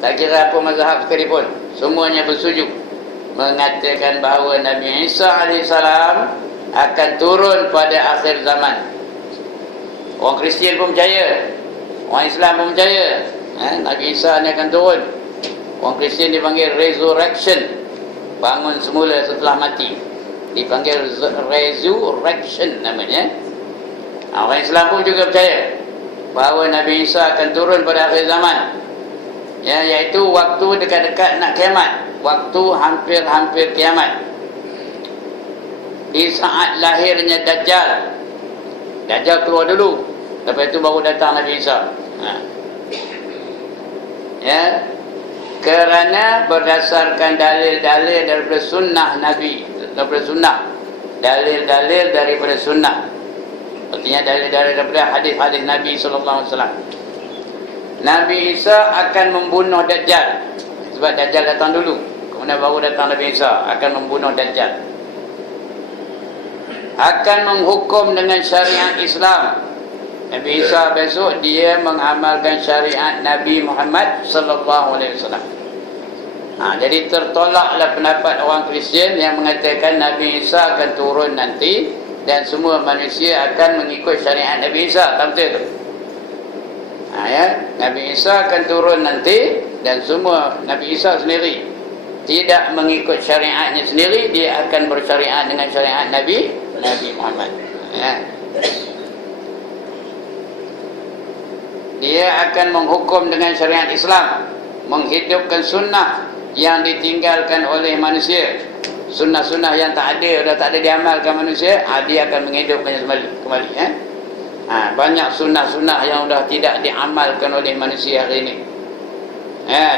Tak kira apa mazhab sekalipun, semuanya bersetuju mengatakan bahawa Nabi Isa AS akan turun pada akhir zaman. Orang Kristian pun percaya, orang Islam pun percaya, Nabi Isa ni akan turun. Orang Kristian dipanggil resurrection, bangun semula setelah mati, dipanggil resurrection namanya. Orang Islam pun juga percaya bahawa Nabi Isa akan turun pada akhir zaman, iaitu waktu dekat-dekat nak kiamat, waktu hampir-hampir kiamat, di saat lahirnya Dajjal. Dajjal keluar dulu, lepas itu baru datang Nabi Isa. Kerana berdasarkan dalil-dalil daripada sunnah Nabi, daripada sunnah, dalil-dalil daripada sunnah, artinya dalil-dalil daripada hadis-hadis Nabi SAW. Nabi Isa akan membunuh Dajjal, sebab Dajjal datang dulu, kemudian baru datang Nabi Isa, akan membunuh Dajjal. Akan menghukum dengan syariat Islam. Nabi Isa besok dia mengamalkan syariat Nabi Muhammad SAW. Jadi tertolaklah pendapat orang Kristian yang mengatakan Nabi Isa akan turun nanti dan semua manusia akan mengikut syariat Nabi Isa. Tak betul tu? Nabi Isa akan turun nanti dan semua Nabi Isa sendiri tidak mengikut syariatnya sendiri, dia akan bersyariat dengan syariat Nabi Muhammad. Dia akan menghukum dengan syariat Islam, menghidupkan sunnah yang ditinggalkan oleh manusia. Sunnah-sunnah yang tak ada, dah tak ada diamalkan manusia, dia akan menghidupkannya kembali. Banyak sunnah-sunnah yang dah tidak diamalkan oleh manusia hari ini.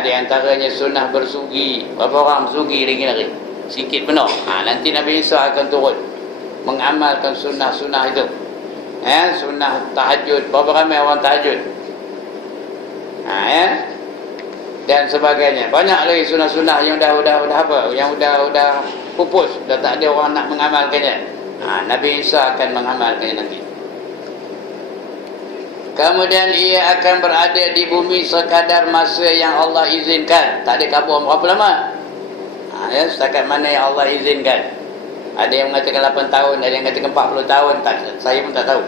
Di antaranya sunnah bersugi. Berapa orang bersugi lagi? Sikit benar. Nanti Nabi Isa akan turun mengamalkan sunnah-sunnah itu. Sunnah tahajud. Berapa ramai orang tahajud? Dan sebagainya. Banyak lagi sunnah-sunnah yang dah apa? Yang dah pupus, dah tak ada orang nak mengamalkannya. Nabi Isa akan mengamalkannya nanti. Kemudian ia akan berada di bumi sekadar masa yang Allah izinkan. Tak ada kabur berapa lama. Setakat mana yang Allah izinkan. Ada yang mengatakan 8 tahun, ada yang mengatakan 40 tahun. Saya pun tak tahu.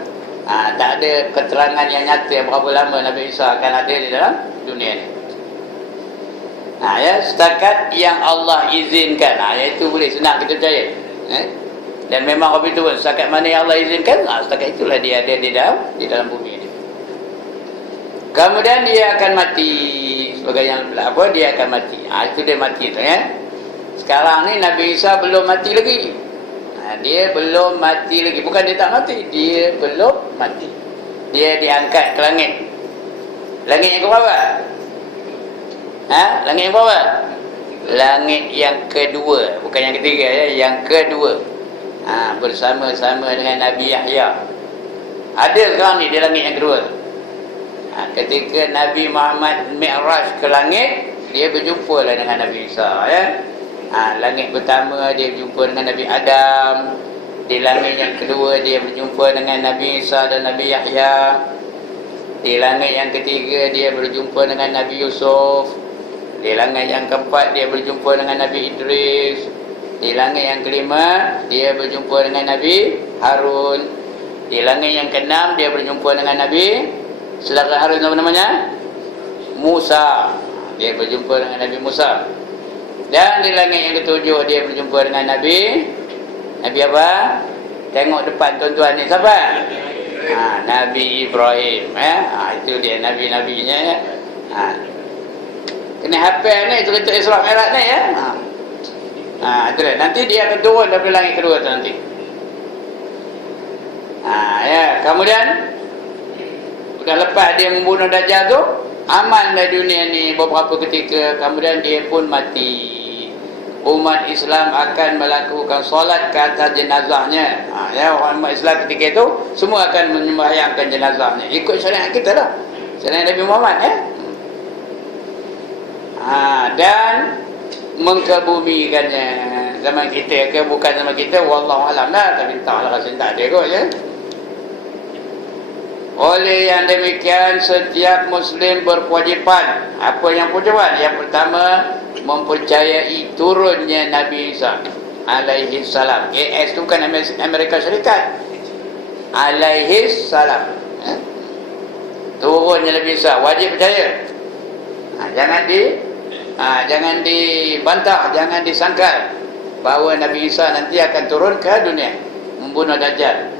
Tak ada keterangan yang nyata berapa lama Nabi Isa akan ada di dalam dunia ni. Setakat yang Allah izinkan. Itu boleh senang kita percaya. Dan memang apa itu pun, setakat mana yang Allah izinkan, setakat itulah dia ada di dalam bumi ini. Kemudian dia akan mati. Sebagai yang apa, dia akan mati. Itu dia mati tu. Sekarang ni Nabi Isa belum mati lagi. Dia belum mati lagi. Bukan dia tak mati, dia belum mati. Dia diangkat ke langit. Langit yang ke berapa? Langit yang berapa? Langit yang kedua. Bukan yang ketiga, yang kedua. Bersama-sama dengan Nabi Yahya. Ada sekarang ni di langit yang kedua. Ketika Nabi Muhammad Mi'raj ke langit, dia berjumpa lah dengan Nabi Isa. Langit pertama dia berjumpa dengan Nabi Adam. Di langit yang kedua dia berjumpa dengan Nabi Isa dan Nabi Yahya. Di langit yang ketiga dia berjumpa dengan Nabi Yusuf. Di langit yang keempat dia berjumpa dengan Nabi Idris. Di langit yang kelima dia berjumpa dengan Nabi Harun. Di langit yang keenam dia berjumpa dengan Nabi, saudara Harun apa namanya? Musa. Dia berjumpa dengan Nabi Musa. Dan di langit yang ketujuh dia berjumpa dengan Nabi apa? Tengok depan tuan-tuan ni siapa? Nabi Ibrahim. Itu dia nabi-nabinya. Kena hafal ni cerita Isra Mi'raj ni itulah. Nanti dia akan turun dari langit kedua tu nanti. Kemudian sudah lepas dia membunuh Dajjal tu, aman dari dunia ni beberapa ketika, kemudian dia pun mati. Umat Islam akan melakukan solat ke atas jenazahnya. Orang umat Islam ketika itu semua akan menyembahyangkan jenazahnya ikut syariat kita lah, syariat Nabi Muhammad. Dan mengkebumikannya. Zaman kita ke bukan zaman kita, wallahu alam lah, tapi entahlah, rasa tak ada kot Oleh yang demikian, setiap Muslim berkewajipan. Apa yang kewajipan? Yang pertama, mempercayai turunnya Nabi Isa alaihi salam. AS tu kan Amerika Syarikat. Alaihi salam. Turunnya Nabi Isa, wajib percaya. Jangan dibantah, jangan disangkal bahawa Nabi Isa nanti akan turun ke dunia membunuh Dajjal.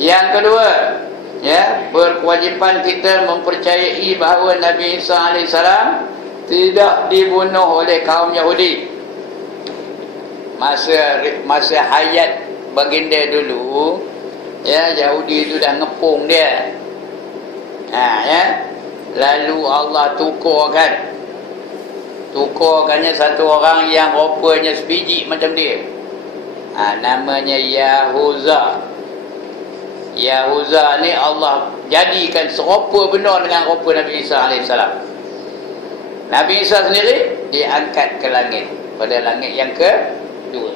Yang kedua, berkewajipan kita mempercayai bahawa Nabi Isa AS tidak dibunuh oleh kaum Yahudi. Masa hayat baginda dulu, Yahudi itu dah ngepung dia. Lalu Allah tukarkannya satu orang yang rupanya sebiji macam dia. Namanya Yahuza. Yahuza ni Allah jadikan serupa benar dengan rupa Nabi Isa AS. Nabi Isa sendiri diangkat ke langit, pada langit yang kedua.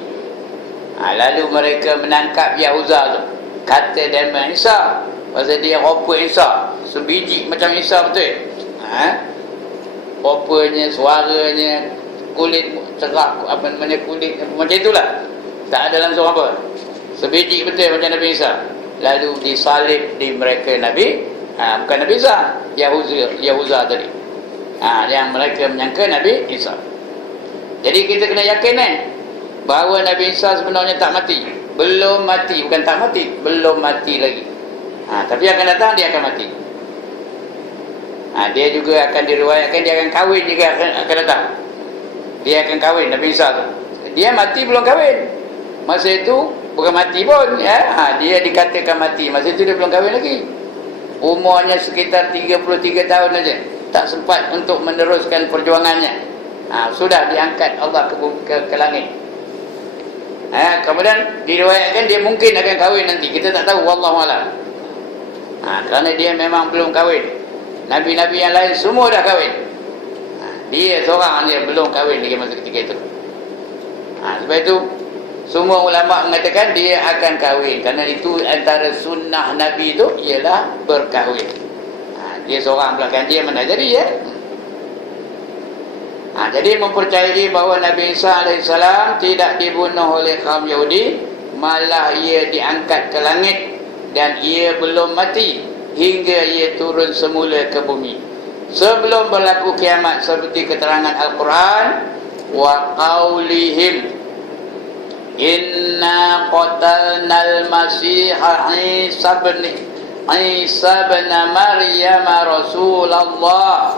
Lalu mereka menangkap Yahuza tu, kata nama Isa, pasal dia rupa Isa, sebiji macam Isa betul. Rupanya, suaranya, kulit cerah, kulit macam itulah. Tak ada langsung apa, sebiji betul macam Nabi Isa. Lalu disalib di mereka bukan Nabi Isa, Yahuza tadi. Yang mereka menyangka Nabi Isa. Jadi kita kena yakin bahawa Nabi Isa sebenarnya tak mati. Belum mati, bukan tak mati, belum mati lagi. Tapi akan datang dia akan mati. Dia juga akan diriwayatkan dia akan kahwin juga akan datang. Dia akan kahwin Nabi Isa tu. Dia mati belum kahwin. Masa itu bukan mati pun, dia dikatakan mati. Masa itu dia belum kahwin lagi. Umurnya sekitar 33 tahun saja. Tak sempat untuk meneruskan perjuangannya. Sudah diangkat Allah ke langit. Kemudian diriwayatkan dia mungkin akan kahwin nanti. Kita tak tahu, wallahualam. Kerana dia memang belum kahwin. Nabi-nabi yang lain semua dah kahwin. Dia seorang dia belum kahwin lagi masa ketika itu. Sebab itu semua ulama mengatakan dia akan kahwin, kerana itu antara sunnah Nabi itu ialah berkahwin. Dia seorang belakang dia mana jadi jadi mempercayai bahawa Nabi Isa AS tidak dibunuh oleh kaum Yahudi, malah ia diangkat ke langit dan ia belum mati hingga ia turun semula ke bumi sebelum berlaku kiamat, seperti keterangan Al-Quran wa qaulihim inna qatalnal masiha Isa bin Maryam Rasulullah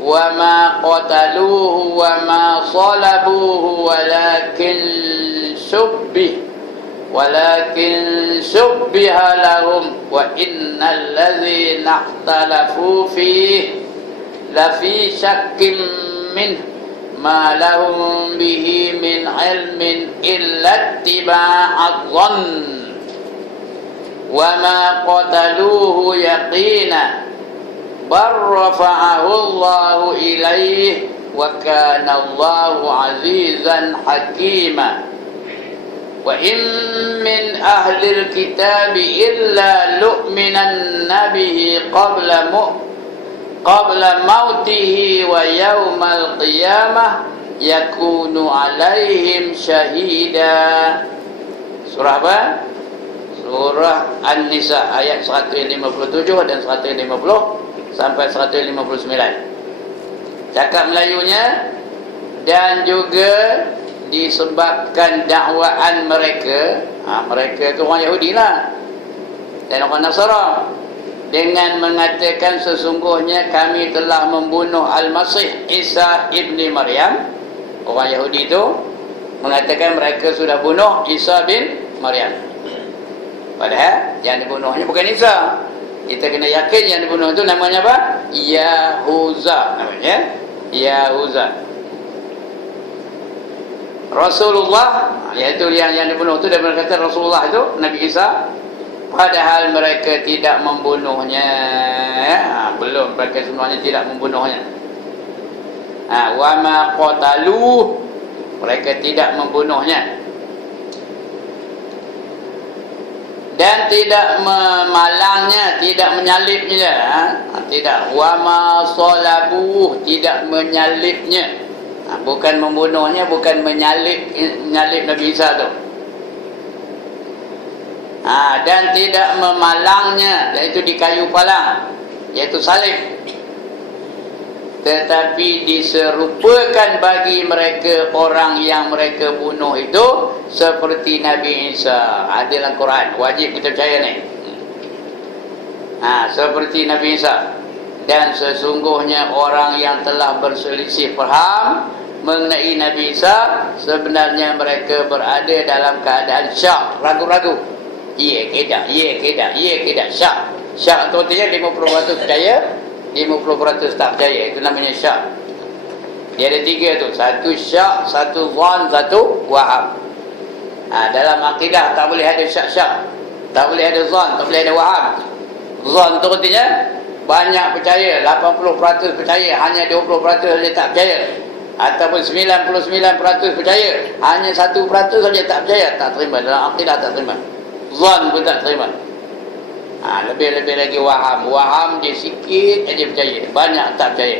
wa ma qataluhu wa ma salabuhu walakin subbiha lahum wa innal ladzina ikhtalafu fihi lafi syakkin min ma lahum bihi min ilmin illa ittiba'adh dhann wa ma qataluhu yaqina bal rafa'ahu Allahu ilaihi wa kana Allahu azizan hakima wa in min ahlil kitabi illa lu'minanna bihi qabla mautihi wa yawmal qiyamah yakunu alaihim syahida. Surah apa? Surah An-Nisa ayat 157 dan 150 sampai 159. Cakap Melayunya, dan juga disebabkan dakwaan mereka, mereka itu orang Yahudi lah dan orang Nasara, dengan mengatakan sesungguhnya kami telah membunuh Al-Masih Isa ibni Maryam. Orang Yahudi itu mengatakan mereka sudah bunuh Isa bin Maryam, padahal yang dibunuhnya bukan Isa. Kita kena yakin yang dibunuh itu namanya apa? Yahuza namanya, Yahuza. Rasulullah, iaitu yang dibunuh itu, dia berkata Rasulullah itu Nabi Isa, padahal mereka tidak membunuhnya. Belum, mereka sebenarnya tidak membunuhnya. Wa ma qataluh, mereka tidak membunuhnya. dan tidak memalangnya, tidak menyalibnya, tidak wama salabuh, tidak menyalibnya, bukan membunuhnya, bukan menyalib Nabi Isa tu. Dan tidak memalangnya, iaitu di kayu palang, iaitu salib, tetapi diserupakan bagi mereka orang yang mereka bunuh itu seperti Nabi Isa. Dalam Quran wajib kita percaya ni. Seperti Nabi Isa. Dan sesungguhnya orang yang telah berselisih faham mengenai Nabi Isa, sebenarnya mereka berada dalam keadaan syak, ragu-ragu. Ya kedak, syak. Syak tu artinya 50% percaya, 50% tak percaya. Itu namanya syak. Dia ada 3 tu. Satu syak, satu zon, satu waham. Dalam akidah tak boleh ada syak-syak, tak boleh ada zon, tak boleh ada waham. Zon tu artinya banyak percaya, 80% percaya, hanya 20% saja tak percaya. Ataupun 99% percaya, hanya 1% saja tak percaya, tak terima. Dalam akidah tak terima. Zon pun tak terima. Lebih-lebih lagi waham. Waham dia sikit aja percaya, banyak tak percaya.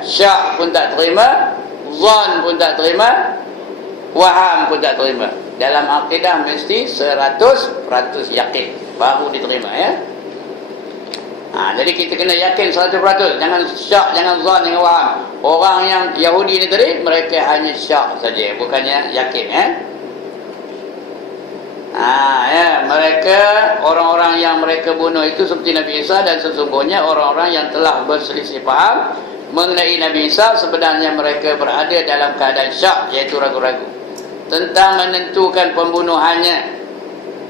Syak pun tak terima, zon pun tak terima, waham pun tak terima. Dalam akidah mesti 100% yakin baru diterima, ya. Jadi kita kena yakin 100%. Jangan syak, jangan zon, jangan waham. Orang yang Yahudi ni tadi, mereka hanya syak saja, bukannya yakin, ya. Mereka, orang-orang yang mereka bunuh itu seperti Nabi Isa, dan sesungguhnya orang-orang yang telah berselisih faham mengenai Nabi Isa, sebenarnya mereka berada dalam keadaan syak, iaitu ragu-ragu tentang menentukan pembunuhannya.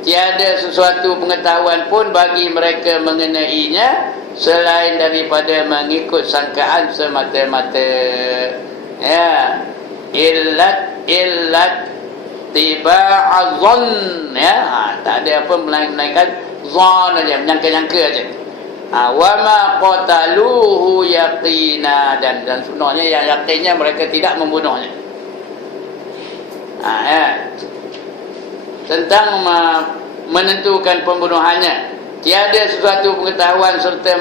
Tiada sesuatu pengetahuan pun bagi mereka mengenainya selain daripada mengikut sangkaan semata-mata. Illat tiba'azon, tak ada apa melainkan zon aja, menyangka-nyangka aja. Wa ma qataluhu yaqina, dan sebenarnya yang yakinnya mereka tidak membunuhnya. Tentang menentukan pembunuhannya, tiada sesuatu pengetahuan serta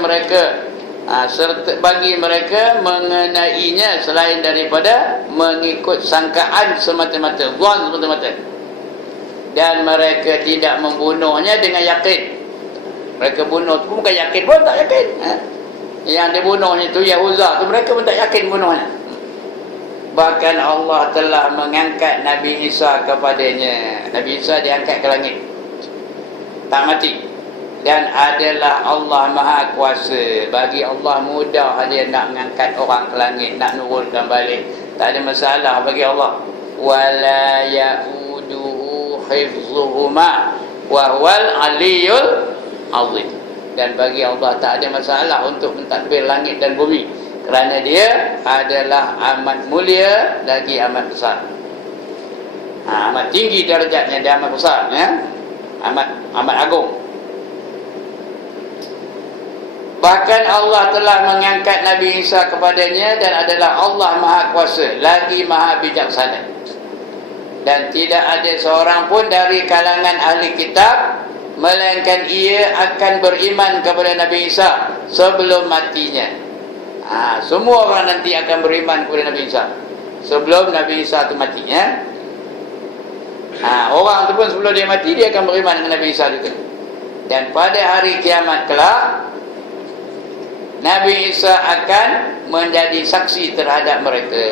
bagi mereka mengenainya selain daripada mengikut sangkaan semata-mata, zon semata-mata. Dan mereka tidak membunuhnya dengan yakin. Mereka bunuh tu bukan yakin pun, tak yakin. Yang dibunuhnya tu Yahuza tu, mereka pun tak yakin bunuhnya. Bahkan Allah telah mengangkat Nabi Isa kepadanya. Nabi Isa diangkat ke langit, tak mati. Dan adalah Allah Maha Kuasa. Bagi Allah mudah dia nak mengangkat orang ke langit, nak nurunkan balik. Tak ada masalah bagi Allah. Wala ya'uduhu hifzuhuma wa huwal aliyul azim. Dan bagi Allah tak ada masalah untuk mentadbir langit dan bumi, kerana dia adalah amat mulia lagi amat besar. Amat tinggi darjatnya, dia amat besar, ya. Amat agung. Bahkan Allah telah mengangkat Nabi Isa kepadanya, dan adalah Allah Maha Kuasa lagi Maha Bijaksana. Dan tidak ada seorang pun dari kalangan ahli kitab melainkan ia akan beriman kepada Nabi Isa sebelum matinya. Semua orang nanti akan beriman kepada Nabi Isa sebelum Nabi Isa itu mati, ya. Orang itu pun sebelum dia mati, dia akan beriman dengan Nabi Isa juga. Dan pada hari kiamat kelak, Nabi Isa akan menjadi saksi terhadap mereka.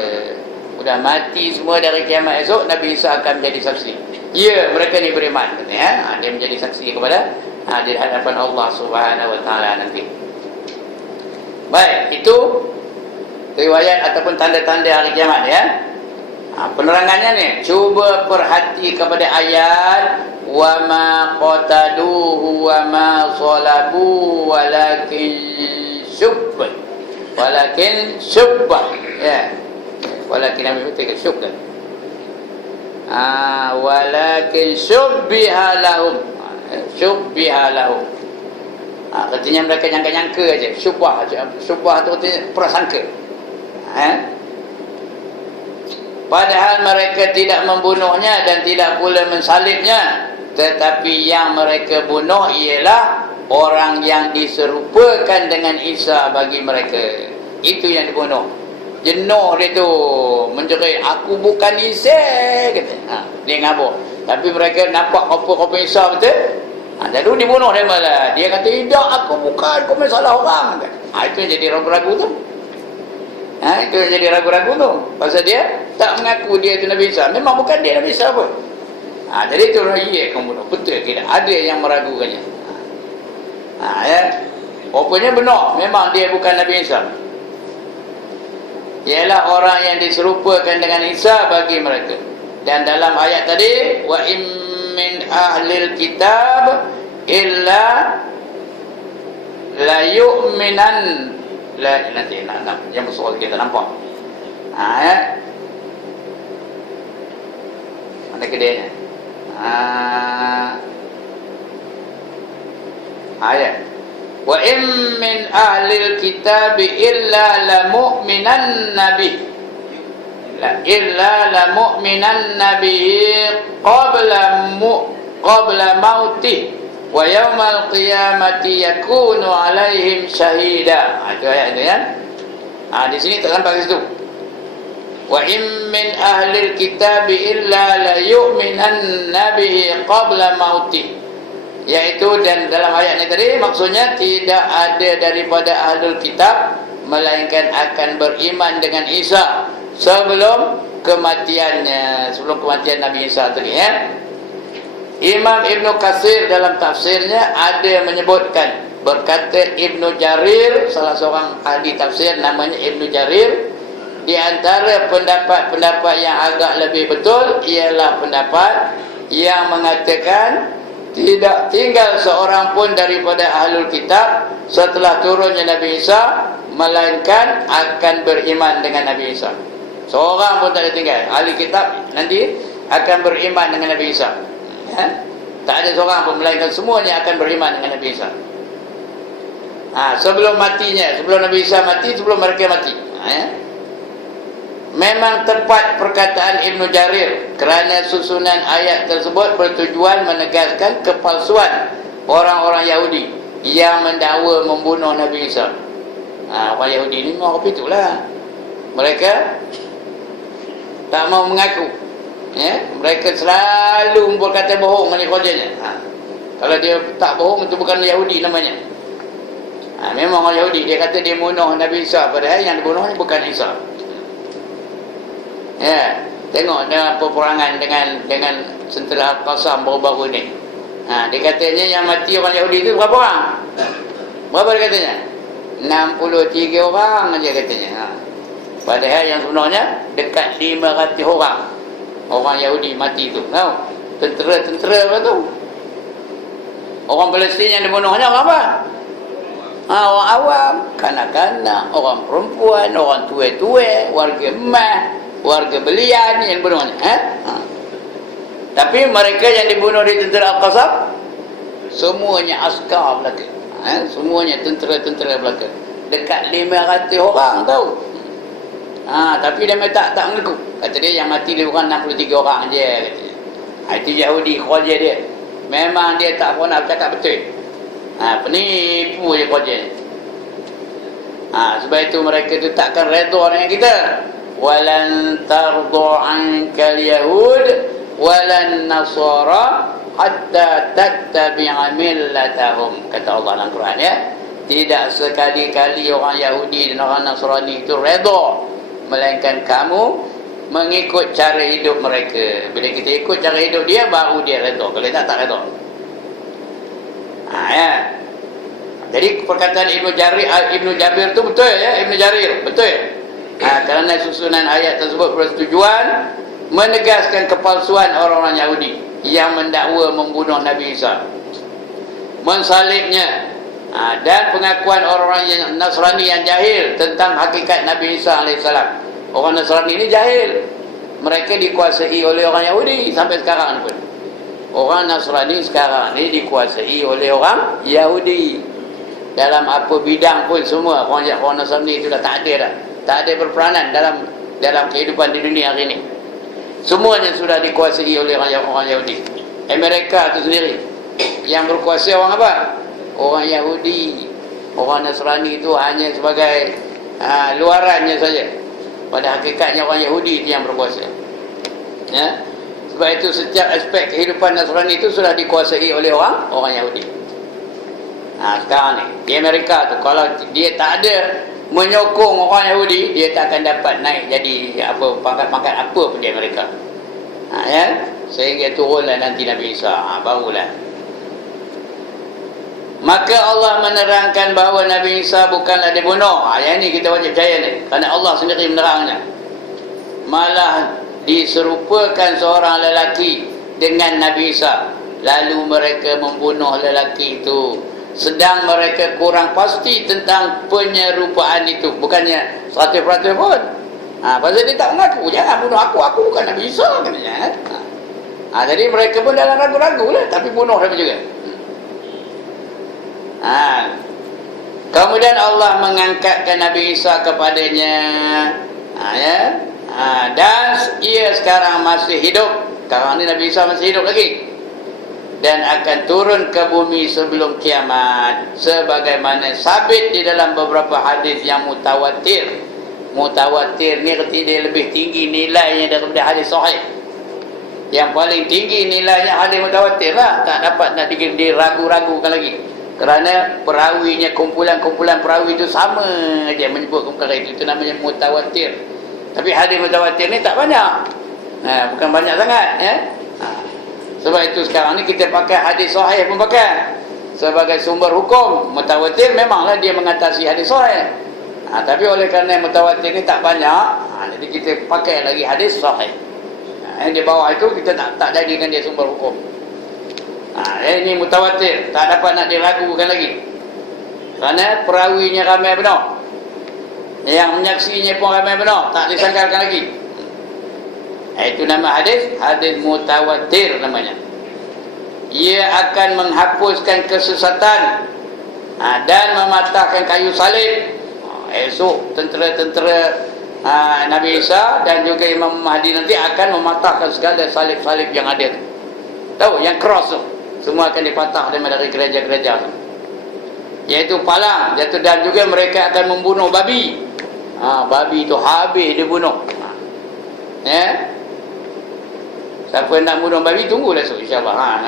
Sudah mati semua dari kiamat esok, Nabi Isa akan menjadi saksi. Ya, mereka ni beriman, ya. Dia menjadi saksi kepada di hadapan Allah Subhanahu Wa Taala nanti. Baik, itu riwayat ataupun tanda-tanda hari kiamat, ya. Penerangannya ni, cuba perhati kepada ayat wa ma qataluhu wa ma salabu walakin syubba. Walakin syubba, ya. Walakin Nabi betul syubba. Walakin syubbiha lahum. Syubbiha lahum. Artinya mereka nyangka-nyangka aja. Syubhah. Syubhah tu artinya prasangka. Padahal mereka tidak membunuhnya dan tidak pula mensalibnya, tetapi yang mereka bunuh ialah orang yang diserupakan dengan Isa bagi mereka. Itu yang dibunuh. Jenuh dia tu menjerit, aku bukan Isa, kata. Dia ngabuk. Tapi mereka nampak apa Isa betul. Lalu dibunuh dia malah. Dia kata, tidak, aku bukan, kau salah orang. Itu yang jadi ragu-ragu tu. Itu yang jadi ragu-ragu tu. Pasal dia tak mengaku dia itu Nabi Isa. Memang bukan dia Nabi Isa pun. Jadi itu ya kamu bunuh. Betul tidak? Ada yang meragukannya. Ya. Rupanya benar. Memang dia bukan Nabi Isa. Ialah orang yang diserupakan dengan Isa bagi mereka. Dan dalam ayat tadi, wa im min ahlil kitab illa la yu'minan la, nanti yang bersoal kita nampak. Ya. Mana kedainya? Ayat. Wa in min ahlil kitab illa la mu'minan nabi. Illa la mu'minan nabi qabla mautih wa yawmal qiyamati yakunu alaihim syahida. Itu ayat itu ya. Di sini tak nampak situ. Wa in min ahlil kitab illa la yu'minan nabi qabla mautih. Yaitu, dan dalam ayat ini tadi maksudnya tidak ada daripada ahlul kitab melainkan akan beriman dengan Isa sebelum kematiannya, sebelum kematian Nabi Isa tadi ya. Imam Ibnu Katsir dalam tafsirnya ada yang menyebutkan, berkata Ibnu Jarir, salah seorang ahli tafsir namanya Ibnu Jarir, di antara pendapat-pendapat yang agak lebih betul ialah pendapat yang mengatakan tidak tinggal seorang pun daripada ahlul kitab setelah turunnya Nabi Isa melainkan akan beriman dengan Nabi Isa. Seorang pun tak ada tinggal. Ahli kitab nanti akan beriman dengan Nabi Isa. Ya? Tak ada seorang pun melainkan semuanya akan beriman dengan Nabi Isa. Sebelum matinya, sebelum Nabi Isa mati, sebelum mereka mati. Ya? Memang tepat perkataan Ibnu Jarir kerana susunan ayat tersebut bertujuan menegaskan kepalsuan orang-orang Yahudi yang mendakwa membunuh Nabi Isa. Orang Yahudi ni memang apa itulah. Mereka tak mau mengaku. Ya? Mereka selalu berkata bohong dengan kerjanya. Kalau dia tak bohong, itu bukan Yahudi namanya. Memang orang Yahudi. Dia kata dia bunuh Nabi Isa, padahal yang dibunuhnya bukan Isa. Ya, tengok dengan peperangan dengan tentera Al-Qassam baru-baru ni. Dia katanya yang mati orang Yahudi itu berapa orang? Berapa dia katanya? 63 orang aja katanya. Padahal yang sebenarnya dekat 500 orang Yahudi mati tu. Tahu? Tentera-tentera apa tu? Orang Palestin yang dibunuhnya orang apa? Orang awam, kanak-kanak, orang perempuan, orang tua-tua, warga emas, warga belian yang dibunuhnya. Tapi mereka yang dibunuh di tentera Al-Qassam semuanya askar belaka. Semuanya tentera-tentera belaka. Dekat 500 orang tahu. Tapi dia tak mengaku. Kata dia yang mati dia bukan 63 orang je katanya. Itu Yahudi kerja dia. Memang dia tak pernah bercakap betul. Penipu je kerjanya. Sebab itu mereka tu takkan redha dengan kita. Walan tardu ankal yahud walan nasara hatta tattabi'a millatahum, kata Allah dalam Quran ya. Tidak sekali-kali orang Yahudi dan orang Nasrani itu redha melainkan kamu mengikut cara hidup mereka. Bila kita ikut cara hidup dia, baru dia redha. Kalau tak redha. Ya. Jadi perkataan Ibnu Jabir itu betul ya, Ibnu Jarir betul. Kerana susunan ayat tersebut bertujuan menegaskan kepalsuan orang-orang Yahudi yang mendakwa membunuh Nabi Isa, mensalibnya, dan pengakuan orang-orang yang Nasrani yang jahil tentang hakikat Nabi Isa AS. Orang Nasrani ini jahil. Mereka dikuasai oleh orang Yahudi sampai sekarang pun. Orang Nasrani sekarang ini dikuasai oleh orang Yahudi. Dalam apa bidang pun semua orang Nasrani itu dah tak ada dah. Tak ada berperanan dalam kehidupan di dunia hari ini. Semuanya sudah dikuasai oleh orang Yahudi. Amerika tu sendiri. Yang berkuasa orang apa? Orang Yahudi. Orang Nasrani itu hanya sebagai luarannya saja. Pada hakikatnya orang Yahudi itu yang berkuasa. Ya? Sebab itu setiap aspek kehidupan Nasrani itu sudah dikuasai oleh orang Yahudi. Sekarang ni di Amerika tu, kalau dia tak ada menyokong orang Yahudi, dia tak akan dapat naik jadi pangkat-pangkat apa pun di Amerika. Ya, sehingga turunlah nanti Nabi Isa, barulah. Maka Allah menerangkan bahawa Nabi Isa bukanlah dibunuh. Yang ni kita wajib percaya ni, kerana Allah sendiri menerangnya. Malah diserupakan seorang lelaki dengan Nabi Isa, lalu mereka membunuh lelaki itu, sedang mereka kurang pasti tentang penyerupaan itu. Bukannya 100% pun. Pasal dia tak mengaku, jangan bunuh aku bukan Nabi Isa katanya. Jadi mereka pun dalam ragu-ragu lah, tapi bunuh dia juga. Kemudian Allah mengangkatkan Nabi Isa kepadanya, dan ia sekarang masih hidup. Sekarang ni Nabi Isa masih hidup lagi, dan akan turun ke bumi sebelum kiamat, sebagaimana sabit di dalam beberapa hadis yang mutawatir. Mutawatir ni arti dia lebih tinggi nilainya daripada hadis sahih. Yang paling tinggi nilainya hadis mutawatir lah, tak dapat nak diragu-ragukan lagi, kerana perawinya, kumpulan-kumpulan perawi itu sama aja menyebut perkara itu namanya mutawatir. Tapi hadis mutawatir ni tak banyak, bukan banyak sangat, ya. Sebab itu sekarang ni kita pakai hadis sahih pun pakai sebagai sumber hukum. Mutawatir memanglah dia mengatasi hadis sahih, tapi oleh kerana mutawatir ni tak banyak, jadi kita pakai lagi hadis sahih. Di bawah itu kita tak jadikan dia sumber hukum. Ini mutawatir, tak dapat nak diragukan lagi, kerana perawinya ramai benar, yang menyaksinya pun ramai benar, tak disangkalkan lagi. Itu nama hadis mutawatir namanya. Ia akan menghapuskan kesesatan dan mematahkan kayu salib. Esok tentera-tentera Nabi Isa dan juga Imam Mahdi nanti akan mematahkan segala salib-salib yang ada tu. Tahu yang cross tu, semua akan dipatah dari gereja-gereja tu, iaitu palang jatuh. Dan juga mereka akan membunuh babi. Babi tu habis dibunuh. Siapa nak bunuh babi, tunggulah esok insyaAllah.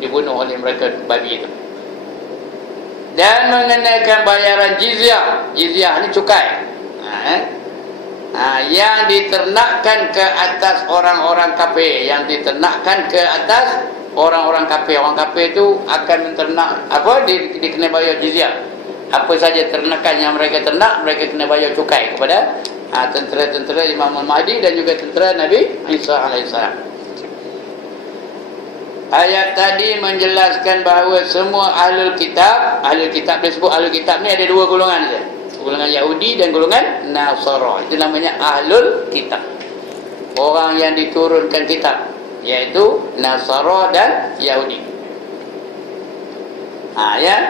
Dibunuh oleh mereka babi itu. Dan mengenakan bayaran jizyah. Jizyah ni cukai, yang diternakkan ke atas orang-orang kafir. Yang diternakkan ke atas orang-orang kafir. Orang kafir itu akan menternak dikena bayar jizyah. Apa saja ternakan yang mereka ternak, mereka kena bayar cukai kepada tentera-tentera Imam Mahdi dan juga tentera Nabi Isa alaihissalam. Ayat tadi menjelaskan bahawa semua ahlul kitab disebut ahlul kitab ni ada dua golongan saja. Golongan Yahudi dan golongan Nasara. Itu namanya ahlul kitab. Orang yang diturunkan kitab, iaitu Nasara dan Yahudi.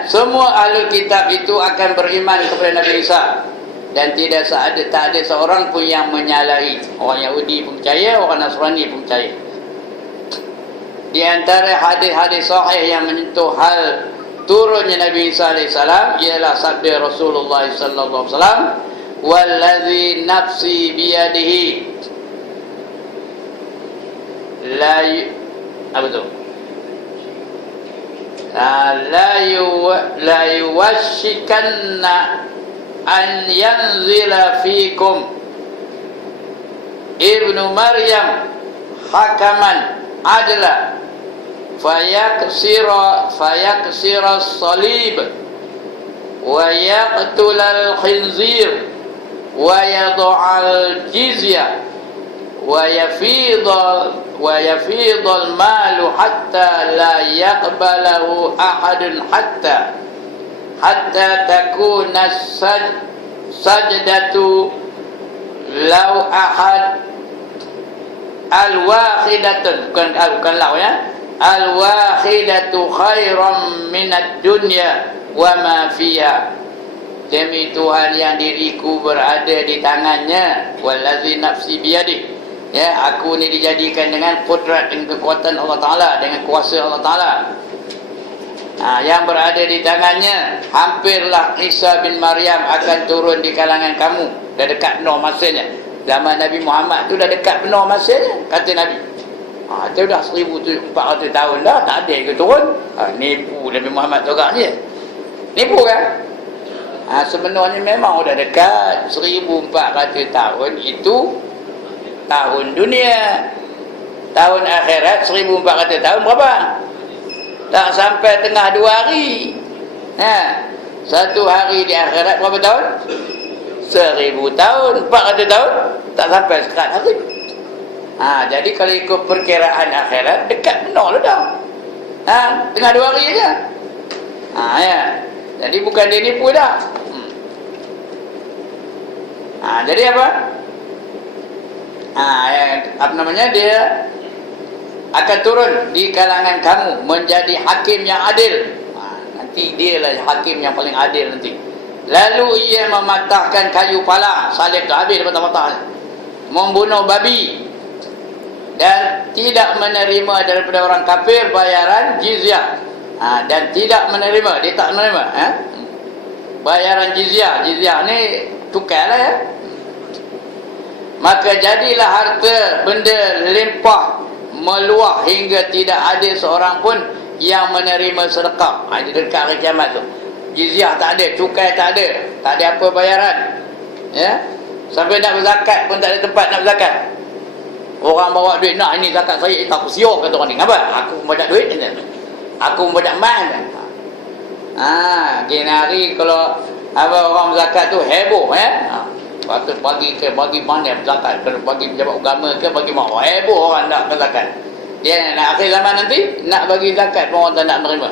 Semua ahlul kitab itu akan beriman kepada Nabi Isa, dan tak ada seorang pun yang menyalahi. Orang Yahudi pun percaya, orang Nasrani pun percaya. Di antara hadis-hadis sahih yang menyentuh hal turunnya Nabi Isa AS ialah sabda Rasulullah sallallahu alaihi wasallam, "Wallazi nafsi biyadihi la yuwashikanna an yanzila fikum Ibnu Maryam hakaman adla fayaksira as-salib wa yaqtulal khinzir wa yad'al jizya wa yafidal malu hatta la yaqbalahu ahadun hatta takuna sajdatu law ahad al-wahidatu bukan law ya, al-wahidatu khairam minad dunya wa ma fiha. Demi Tuhan yang diriku berada di tangannya, wallazi nafsi biyadih, Ya, aku ni dijadikan dengan kudrat, dengan kekuatan Allah Ta'ala, dengan kuasa Allah Ta'ala. Yang berada di tangannya, hampirlah Isa bin Maryam akan turun di kalangan kamu. Dah dekat penuh masanya. Zaman Nabi Muhammad tu dah dekat penuh masanya, kata Nabi. Itu dah 1400 tahun dah, tak ada ke turun. Nipu Nabi Muhammad tu agak ni. Nipu kan? Sebenarnya memang dah dekat. 1400 tahun itu tahun dunia. Tahun akhirat 1400 tahun berapa? Tak sampai tengah 2 hari. Satu hari di akhirat berapa tahun? 1000 tahun. 400 tahun tak sampai 100 hari. Jadi kalau ikut perkiraan akhirat, dekat benar dah. Tengah 2 hari aja. Ya. Jadi bukan dia nipu dah. Jadi apa? Apa namanya, dia akan turun di kalangan kamu menjadi hakim yang adil. Nanti dia lah hakim yang paling adil nanti. Lalu ia mematahkan kayu palang, salib tu habis patah-patah, membunuh babi, dan tidak menerima daripada orang kafir bayaran jizyah. Dan tidak menerima, dia tak menerima bayaran jizyah. Jizyah ni tukar lah ya. Maka jadilah harta benda limpah meluah hingga tidak ada seorang pun yang menerima sedekah. Jadi dekat hari kiamat tu, jizyah tak ada, cukai tak ada apa bayaran ya. Sampai nak berzakat pun tak ada tempat nak berzakat. Orang bawa duit, nak ini zakat saya, aku siok, kata orang ni. Kenapa? Aku pun banyak duit, aku pun banyak mal. Kini hari kalau apa orang zakat tu heboh ya. Patut bagi mana zakat, kalau bagi pejabat agama ke bagi mak, heboh orang nak zakat. Dia nak akhir zaman nanti nak bagi zakat pun orang tak nak menerima.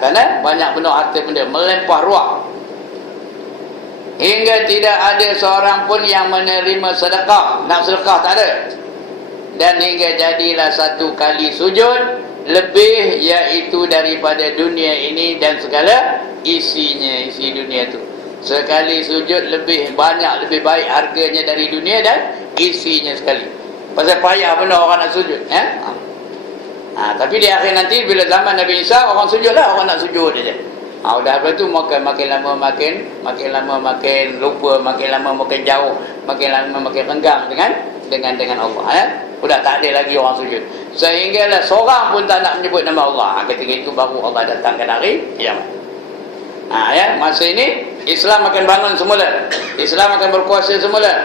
Kerana banyak benar harta benda melempah ruah hingga tidak ada seorang pun yang menerima sedekah. Nak sedekah tak ada. Dan hingga jadilah satu kali sujud lebih, iaitu daripada dunia ini dan segala isinya, isi dunia tu. Sekali sujud lebih banyak, lebih baik harganya dari dunia dan isinya sekali. Pasal payah benar orang nak sujud tapi di akhir nanti bila zaman Nabi Isa, orang sujud lah, orang nak sujud saja. Udah apa tu makin lama makin lupa, makin lama makin jauh, makin lama makin renggang dengan Allah Udah tak ada lagi orang sujud, sehinggalah seorang pun tak nak menyebut nama Allah. Ketika itu baru Allah datangkan hari kiamat. Masa ini Islam akan bangun semula, Islam akan berkuasa semula.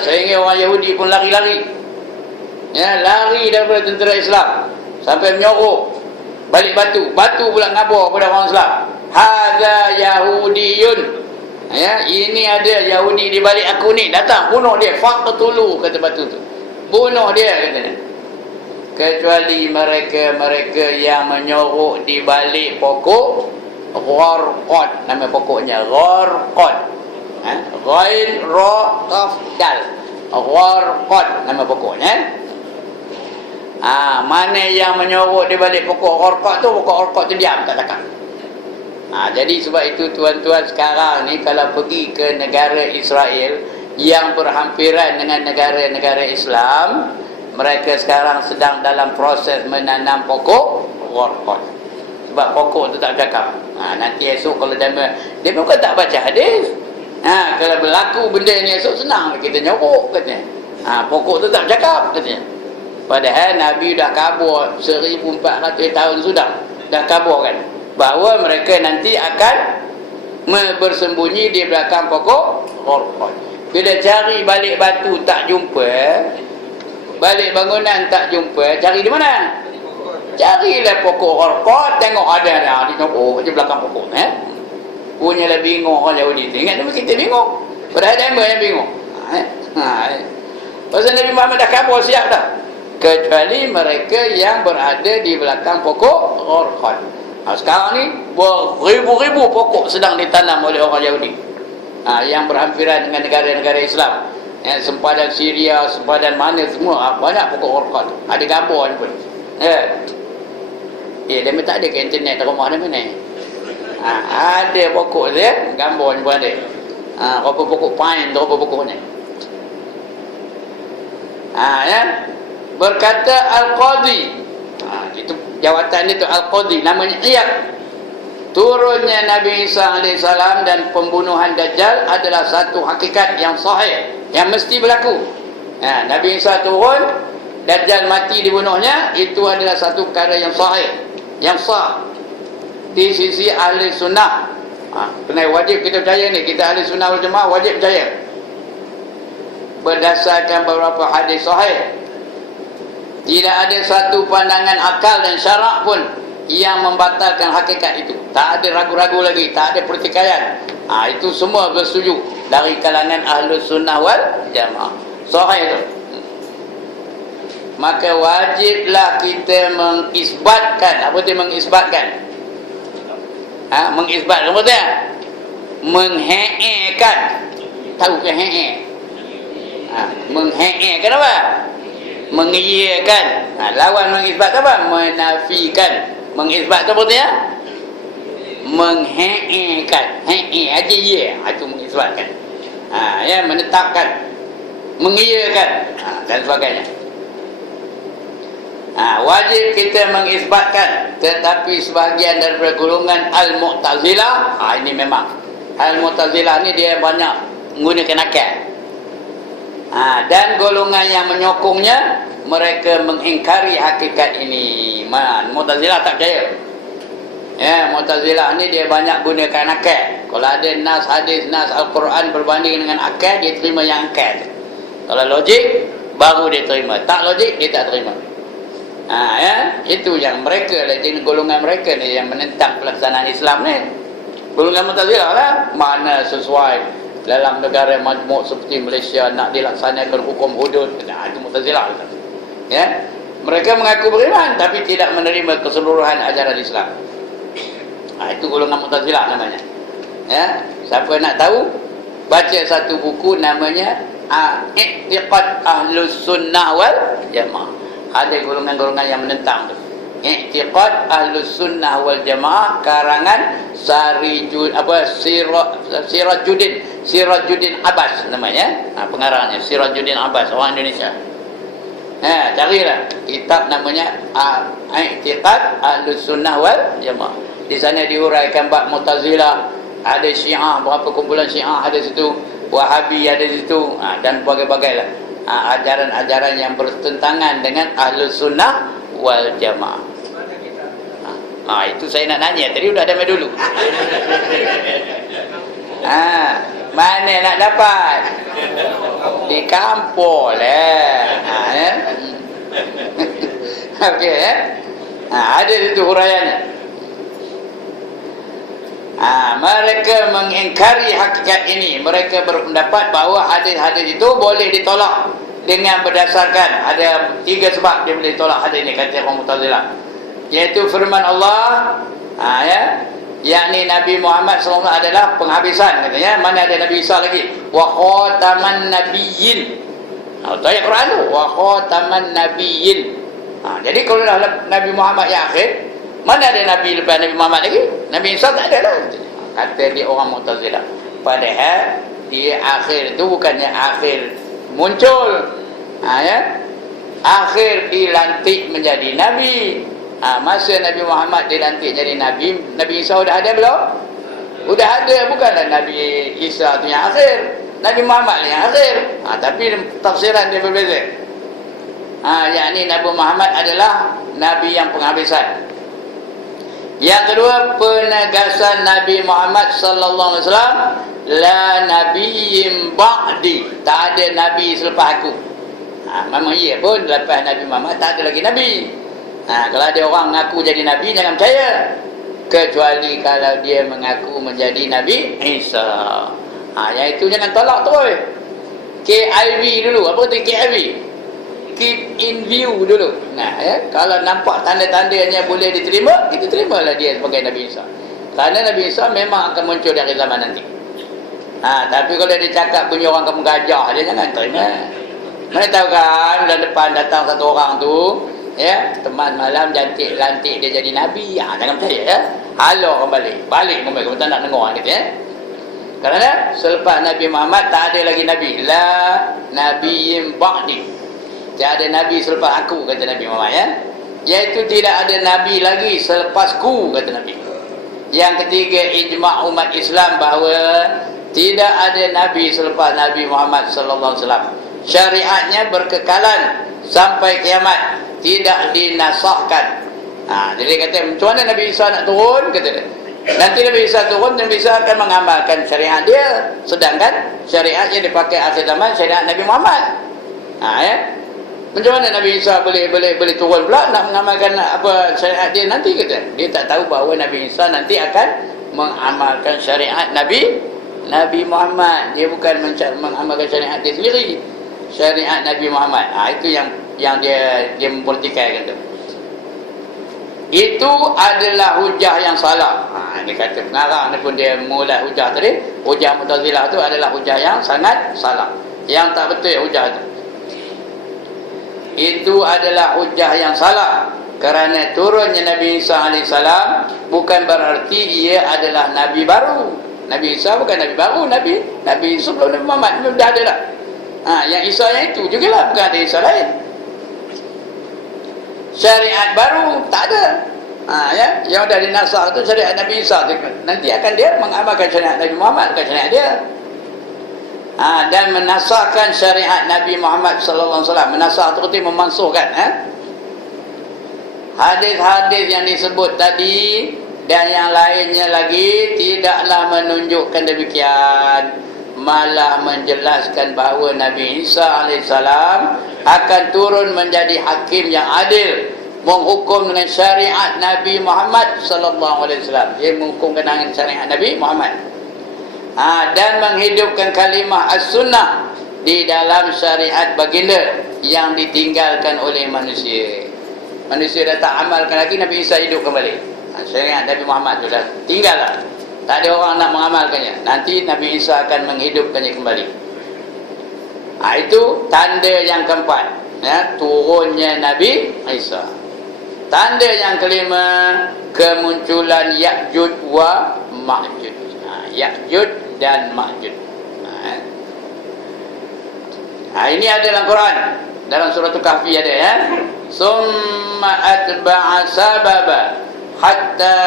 Sehingga orang Yahudi pun lari-lari lari daripada tentera Islam sampai menyorok, balik batu pula ngabur pada orang Islam. Hadza Yahudiyun, ini ada Yahudi di balik aku ni, datang bunuh dia, faqtulu, kata batu tu, bunuh dia katanya. Kecuali mereka yang menyorok di balik pokok Gharqad, nama pokoknya Gharqad, Ghail Ra Qaf Dal, Gharqad nama pokoknya. Mana yang menyorok di balik pokok Gharqad tu, pokok Gharqad tu diam, tak cakap. Jadi sebab itu tuan-tuan, sekarang ni kalau pergi ke negara Israel yang berhampiran dengan negara-negara Islam, mereka sekarang sedang dalam proses menanam pokok Gharqad. Sebab pokok tu tak cakap. Nanti esok kalau dia bukan tak baca hadis. Kalau berlaku benda ni esok senang kita nyorok katanya. Pokok tu tak cakap katanya. Padahal Nabi dah kabur 1400 tahun sudah. Dah kabur kan, bahawa mereka nanti akan bersembunyi di belakang pokok Gharqad. Bila cari balik batu tak jumpa, balik bangunan tak jumpa, cari di mana? Carilah pokok Gharqad, tengok ada di di belakang pokok. Punyalah bingung orang Yahudi. Ingat tu kita bingung. Padahal dia yang bingung. Pasal Nabi Muhammad dah kabur siap dah. Kecuali mereka yang berada di belakang pokok Gharqad. Sekarang ni beribu-ribu pokok sedang ditanam oleh orang Yahudi yang berhampiran dengan negara-negara Islam. Sempadan Syria, sempadan mana semua, banyak pokok Gharqad. Ada gambar ni pun. Dia tak ada ke internet di rumah dia mana? Ada pokok dia, gambar ni pun ada. Berapa pokok pine, berapa pokok ni. Ya. Berkata Al-Qadhi. Itu jawatan itu Al-Qadhi, namanya Iyad. Turunnya Nabi Isa AS dan pembunuhan Dajjal adalah satu hakikat yang sahih, yang mesti berlaku. Nabi Isa turun, Dajjal mati dibunuhnya, itu adalah satu perkara yang sahih, yang sah di sisi ahli sunnah. Kena wajib kita percaya ni, kita ahli sunnah wal jamaah wajib percaya berdasarkan beberapa hadis sahih. Tidak ada satu pandangan akal dan syarak pun yang membatalkan hakikat itu. Tak ada ragu-ragu lagi, tak ada pertikaian. Itu semua bersetuju dari kalangan ahli sunnah wal jamaah. Sahih itu. Maka wajiblah kita mengisbatkan. Apa itu mengisbatkan? Mengisbatkan apa tu? Menghe'ekan. Tahu ke he'e? Menghe'ekan apa? Mengiyakan. Lawan mengisbat apa? Menafikan. Mengisbat tu apa tu ya? Menghe'ekan. He'e aja ye. Itu mengisbatkan. Ya, menetapkan. Mengiyakan. Dan sebagainya. Wajib kita mengisbatkan. Tetapi sebahagian daripada golongan Al-Mu'tazilah, ini memang Al-Mu'tazilah ni dia banyak menggunakan akal. Dan golongan yang menyokongnya, mereka mengingkari hakikat ini. Mu'tazilah tak percaya. Mu'tazilah ni dia banyak gunakan akal. Kalau ada nas hadis, nas Al-Quran berbanding dengan akal, dia terima yang akal. Kalau logik, baru dia terima. Tak logik, dia tak terima. Itu yang mereka lah, golongan mereka ni yang menentang pelaksanaan Islam ni. Golongan Mu'tazilah lah, mana sesuai dalam negara majmuk seperti Malaysia nak dilaksanakan hukum hudud. Itu Mu'tazilah. Mereka mengaku beriman tapi tidak menerima keseluruhan ajaran Islam. Itu golongan Mu'tazilah namanya. Siapa nak tahu, baca satu buku namanya I'tiqad Ahlus Sunnah wal Jamaah. Ada golongan-golongan yang menentang tu. I'tiqad Ahlus Sunnah wal Jamaah karangan Sirajuddin Abbas namanya. Pengarangnya Sirajuddin Abbas, orang Indonesia. Carilah kitab namanya I'tiqad Ahlus Sunnah wal Jamaah. Di sana diuraikan bab Mu'tazilah, ada Syiah, berapa kumpulan Syiah ada situ, Wahabi ada situ, dan berbagai-bagai lah. Ajaran-ajaran yang bertentangan dengan Ahlus Sunnah wal Jamaah. Itu saya nak nanya, tadi sudah ada dulu. Mana nak dapat? Di kampung lah. Okey, ada itu huraiannya. Mereka mengingkari hakikat ini. Mereka berpendapat bahawa hadis-hadis itu boleh ditolak dengan berdasarkan ada 3 sebab dia boleh tolak hadis ini, kata orang Mu'tazilah, iaitu firman Allah, yakni Nabi Muhammad SAW adalah penghabisan katanya. Mana ada Nabi Isa lagi? Wa khataman nabiyyin. Itu ayat Quran tu, wa khataman nabiyyin. Jadi kalau dah Nabi Muhammad yang akhir, mana ada Nabi lepas Nabi Muhammad lagi? Nabi Isa tak ada lah. Kata dia orang Mu'tazilah. Padahal dia akhir tu bukannya akhir muncul. Akhir dilantik menjadi Nabi. Masa Nabi Muhammad dilantik jadi Nabi, Nabi Isa sudah ada belum? Sudah ada. Bukanlah Nabi Isa tu yang akhir, Nabi Muhammad yang akhir. Tapi tafsiran dia berbeza. Yakni Nabi Muhammad adalah Nabi yang penghabisan. Yang kedua, penegasan Nabi Muhammad sallallahu alaihi wasallam, la nabiyyin ba'di, tak ada nabi selepas aku. Memang iya pun, lepas Nabi Muhammad tak ada lagi nabi. Kalau ada orang mengaku jadi nabi, jangan percaya, kecuali kalau dia mengaku menjadi Nabi Isa. Yang itu jangan tolak terus. KIV dulu. Apa tu KIV? Keep in view dulu. Kalau nampak tanda-tandanya boleh diterima, kita terimalah dia sebagai Nabi Isa. Kerana Nabi Isa memang akan muncul di akhir zaman nanti. Tapi kalau dia cakap punya orang kamu gajah, dia jangan terima. Mana tahu kan, bulan depan datang satu orang tu, teman malam cantik-lantik dia jadi Nabi. Jangan percaya. Halau kembali. Balik kembali. Kamu tak nak dengar gitu Kerana selepas Nabi Muhammad tak ada lagi Nabi. La nabiyyin ba'di. Tiada nabi selepas aku, kata Nabi Muhammad, ya. Iaitu tidak ada nabi lagi selepasku, kata Nabi. Yang ketiga, ijma' umat Islam bahawa tidak ada nabi selepas Nabi Muhammad sallallahu alaihi wasallam. Syariatnya berkekalan sampai kiamat, tidak dinasahkan. Jadi dia kata, macam mana Nabi Isa nak turun? Kata dia, nanti Nabi Isa turun, Nabi Isa akan mengamalkan syariat dia, sedangkan syariat yang dipakai akhir zaman syariat Nabi Muhammad. Ya. Macam mana Nabi Isa boleh turun pula nak mengamalkan apa syariat dia nanti? Kata dia tak tahu bahawa Nabi Isa nanti akan mengamalkan syariat Nabi Muhammad. Dia bukan mengamalkan syariat dia sendiri, syariat Nabi Muhammad. Itu yang dia mempertikaikan tu. Itu adalah hujah yang salah. Dia kata pengarang ni pun dia mulai hujah tadi, hujah Mu'tazilah tu adalah hujah yang sangat salah, yang tak betul hujah tu. Itu adalah hujah yang salah, kerana turunnya Nabi Isa AS bukan berarti ia adalah Nabi baru. Nabi Isa bukan Nabi baru, Nabi Isa sebelum Nabi Muhammad dah ada dah. Yang Isa yang itu jugalah, bukan ada Isa lain. Syariat baru tak ada. Yang dah dinasah tu syariat Nabi Isa tu. Nanti akan dia mengamalkan syariat Nabi Muhammad, bukan syariat dia. Dan menasahkan syariat Nabi Muhammad sallallahu alaihi wasallam. Menasah tu arti memansuhkan. Hadis-hadis yang disebut tadi dan yang lainnya lagi tidaklah menunjukkan demikian, malah menjelaskan bahawa Nabi Isa alaihissalam akan turun menjadi hakim yang adil, menghukum dengan syariat Nabi Muhammad sallallahu alaihi wasallam. Dia menghukum dengan syariat Nabi Muhammad. Dan menghidupkan kalimah as-sunnah di dalam syariat baginda yang ditinggalkan oleh manusia. Manusia dah tak amalkan lagi, Nabi Isa hidup kembali. Syariat Nabi Muhammad tu dah tinggal lah, tak ada orang nak mengamalkannya. Nanti Nabi Isa akan menghidupkannya kembali. Itu tanda yang keempat, turunnya Nabi Isa. Tanda yang kelima, kemunculan Ya'juj wa Ma'juj. Ya'juj dan Ma'juj. Ini ada dalam Quran, dalam surah Al-Kahfi ada, ya. Summa atba'a sababa hatta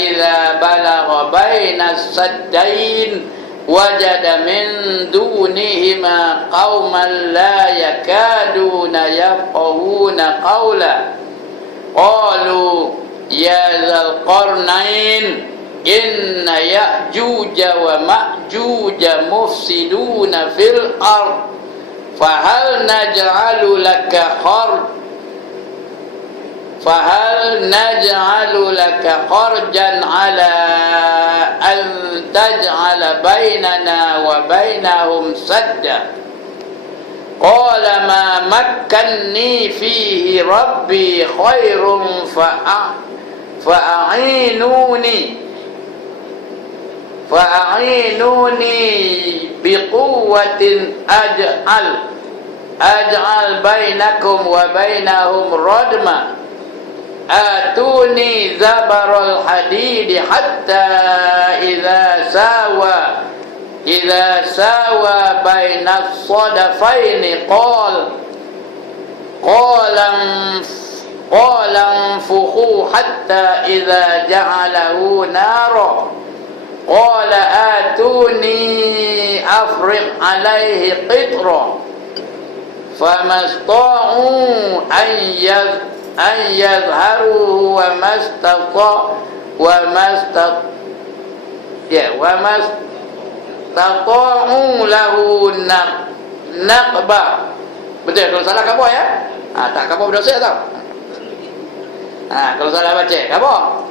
idza balagha bainas saddain wajada min dunihima qauman la yakaduna yafqahuna qawla qalu ya dzal qarnain inna ya'juja wa ma'juja mufsiduna fil ard fahal naj'alu laka kharjan ala an taj'ala bainana wa bainahum sadda qala ma makkanni fihi rabbi khairum fa'inuni biquwwatin aj'al bainakum wa bainahum radma atuni zabaral hadid hatta idza sawa bainas sadafaini qala fukhu hatta idza ja'alahu nara qala atuni afriq alaihi qitra famasta'u an yadhharuhu wa mastata'u lahu naqba. Betul kalau salah khabar, ya. Tak khabar berdosa tau. Kalau salah baca khabar.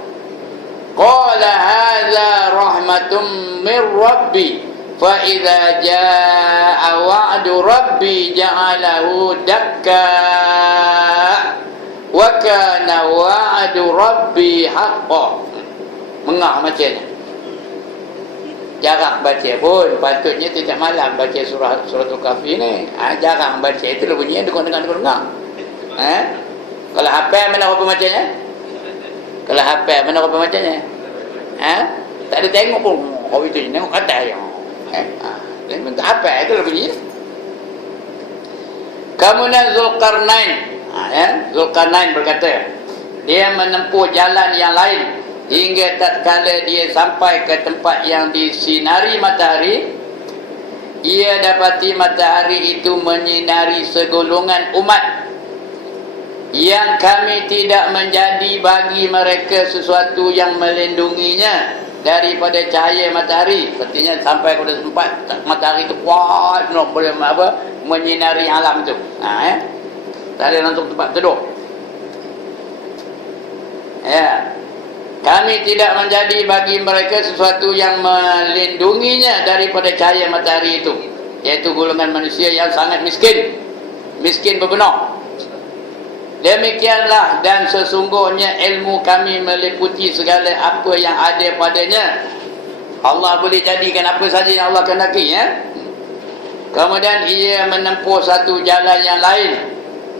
Qala hadza rahmatum min rabbi fa idza jaa wa'du rabbi ja'alahu dakka wa kana wa'du rabbi haqqan. Mengah macamnya. Jarang baca pun, patutnya tidak malam baca surah Al-Kahfi ni. Jarang baca, itu lah bunyinya dengar. Kalau hafal mana apa macamnya? Kalau hafal mana apa macamnya? Tak ada tengok pun. Itu tengok kata yang. Dan minta hafal itu lah bunyinya. Kemudian Zulkarnain, Zulkarnain berkata, dia menempuh jalan yang lain hingga tatkala dia sampai ke tempat yang disinari matahari. Ia dapati matahari itu menyinari segolongan umat yang kami tidak menjadi bagi mereka sesuatu yang melindunginya daripada cahaya matahari. Artinya sampai pada tempat matahari itu kuat, boleh menyinari alam itu. Tak ada langsung tempat teduh. Kami tidak menjadi bagi mereka sesuatu yang melindunginya daripada cahaya matahari itu, iaitu golongan manusia yang sangat miskin berbenar. Demikianlah, dan sesungguhnya ilmu kami meliputi segala apa yang ada padanya. Allah boleh jadikan apa saja yang Allah kehendaki, Kemudian ia menempuh satu jalan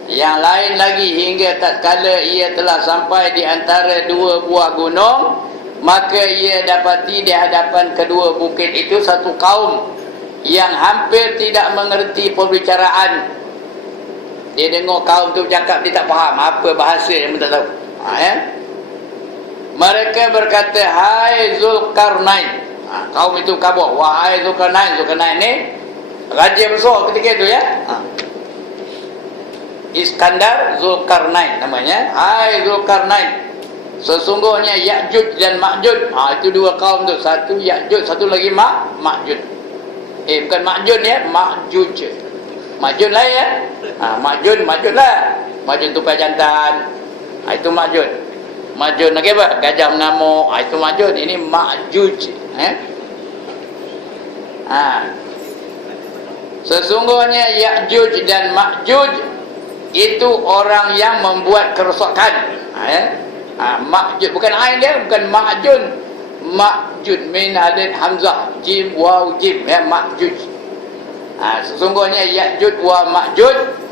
yang lain lagi hingga tatkala ia telah sampai di antara dua buah gunung, maka ia dapati di hadapan kedua bukit itu satu kaum yang hampir tidak mengerti perbicaraan. Dia dengar kaum tu cakap, dia tak faham apa bahasa yang dia tak tahu. Mereka berkata, hai Zulkarnain. Kaum itu kabur, wahai Zulkarnain. Zulkarnain ni raja besar ketika itu, Iskandar Zulkarnain namanya. Hai Zulkarnain, sesungguhnya Ya'juj dan Ma'juj, itu dua kaum tu, satu Ya'juj, satu lagi Ma'juj. Bukan Ma'juj Ma'juj. Ma'juj lain Ma'juj lah. Ma'juj tupai jantan, itu Ma'juj. Ma'juj lagi apa? Gajah mengamuk, itu Ma'juj. Ini Ma'juj. Sesungguhnya Ya'juj dan Ma'juj itu orang yang membuat kerosakan. Ma'juj, bukan ain dia, bukan Ma'jun. Ma'juj, min alif hamzah, jim waw jim, Ma'juj. Sesungguhnya Ya'juj wa Ma'juj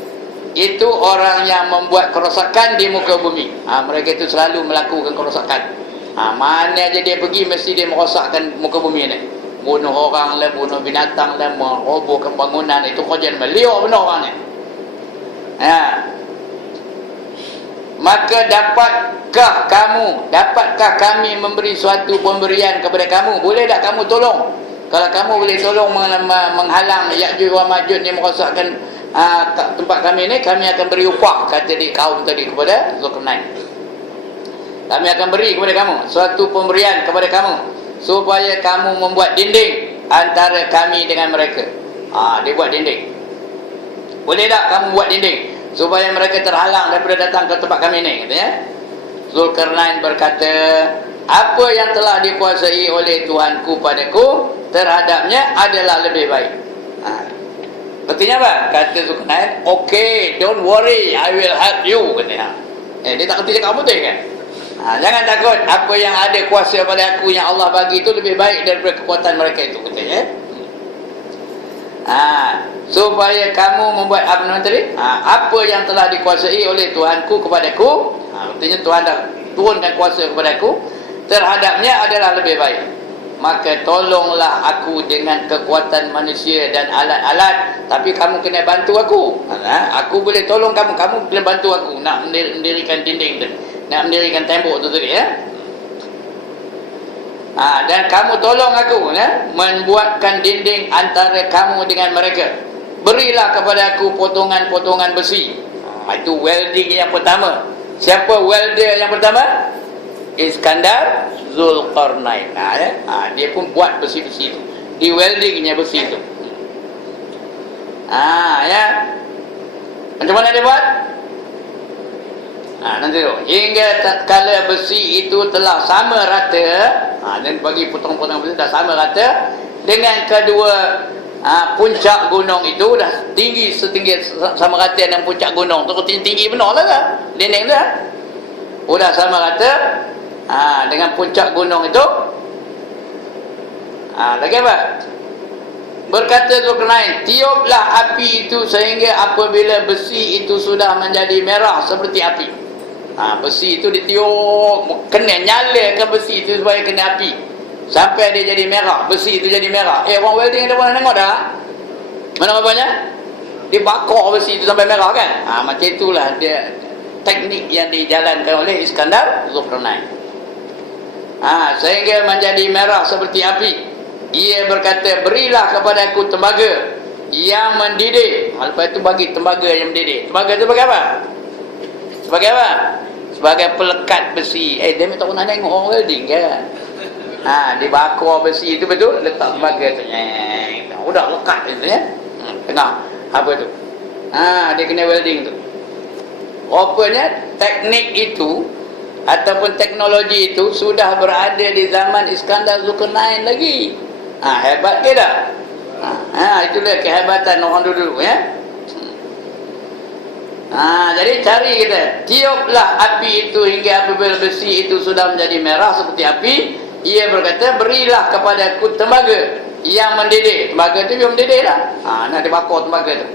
itu orang yang membuat kerosakan di muka bumi. Mereka itu selalu melakukan kerosakan. Mana aja dia pergi mesti dia merosakkan muka bumi ni. Bunuh orang lah, bunuh binatang lah, merobohkan bangunan. Itu kerja beliau benar orang ni. Maka dapatkah kami memberi suatu pemberian kepada kamu? Boleh tak kamu tolong? Kalau kamu boleh tolong menghalang Ya'juj wa Ma'juj ni merosakkan tempat kami ni, kami akan beri upah, kata di kaum tadi kepada Zulkarnain. Kami akan beri kepada kamu suatu pemberian kepada kamu, supaya kamu membuat dinding antara kami dengan mereka. Dia buat dinding. Boleh tak kamu buat dinding supaya mereka terhalang daripada datang ke tempat kami ni, katanya. Zulkarnain berkata, apa yang telah dikuasai oleh Tuhanku padaku terhadapnya adalah lebih baik. Artinya apa? Kata Zulkarnain, okay, don't worry, I will help you, katanya. Dia tak kerti cakap betul kan? Jangan takut, apa yang ada kuasa pada aku yang Allah bagi itu lebih baik daripada kekuatan mereka itu, katanya. Supaya kamu membuat apa nama tadi? Apa yang telah dikuasai oleh Tuhanku kepadaku, artinya Tuhan dah turunkan kuasa kepadaku, terhadapnya adalah lebih baik. Maka tolonglah aku dengan kekuatan manusia dan alat-alat, tapi kamu kena bantu aku. Aku boleh tolong kamu, kamu kena bantu aku nak mendirikan dinding tu, nak mendirikan tembok tu tadi, dan kamu tolong aku membuatkan dinding antara kamu dengan mereka. Berilah kepada aku potongan-potongan besi. Itu welding yang pertama. Siapa welder yang pertama? Iskandar Zulkarnain. Dia pun buat besi-besi itu, di weldingnya besi itu. Macam mana dia buat? Nanti tu, hingga tatkala besi itu telah sama rata, dan bagi potong-potong besi dah sama rata dengan kedua puncak gunung itu, dah tinggi setinggi sama rata dengan puncak gunung tu, tinggi benar lah dinding tu, dah sama rata dengan puncak gunung itu. Lagi apa? Berkata Zulkarnain, tiuplah api itu sehingga apabila besi itu sudah menjadi merah seperti api. Besi itu ditiup, kena nyalakan besi itu supaya kena api sampai dia jadi merah, besi itu jadi merah. Orang welding ada pernah tengok dah? Mana bapaknya? dia bakar besi itu sampai merah kan. Macam itulah dia teknik yang dijalankan oleh Iskandar Zulkarnain. Sehingga menjadi merah seperti api. Ia berkata, berilah kepada aku tembaga yang mendidih. Lepas itu bagi tembaga yang mendidih. Tembaga itu sebagai apa? Sebagai apa? Sebagai pelekat besi. Dia minta nak tengok orang welding kan. Dibakar besi itu betul, letak tembaga tu. Udah lekat itu ya. Tengok apa tu? Dia kena welding tu. Rupanya teknik itu ataupun teknologi itu sudah berada di zaman Iskandar Zulkarnain lagi. Hebat ke tak? Itulah kehebatan orang dulu ya. Jadi cari kita, tiuplah api itu hingga apabila besi itu sudah menjadi merah seperti api. Ia berkata, berilah kepada aku tembaga yang mendidih. Tembaga itu yang mendidih lah. Nak dibakar tembaga itu.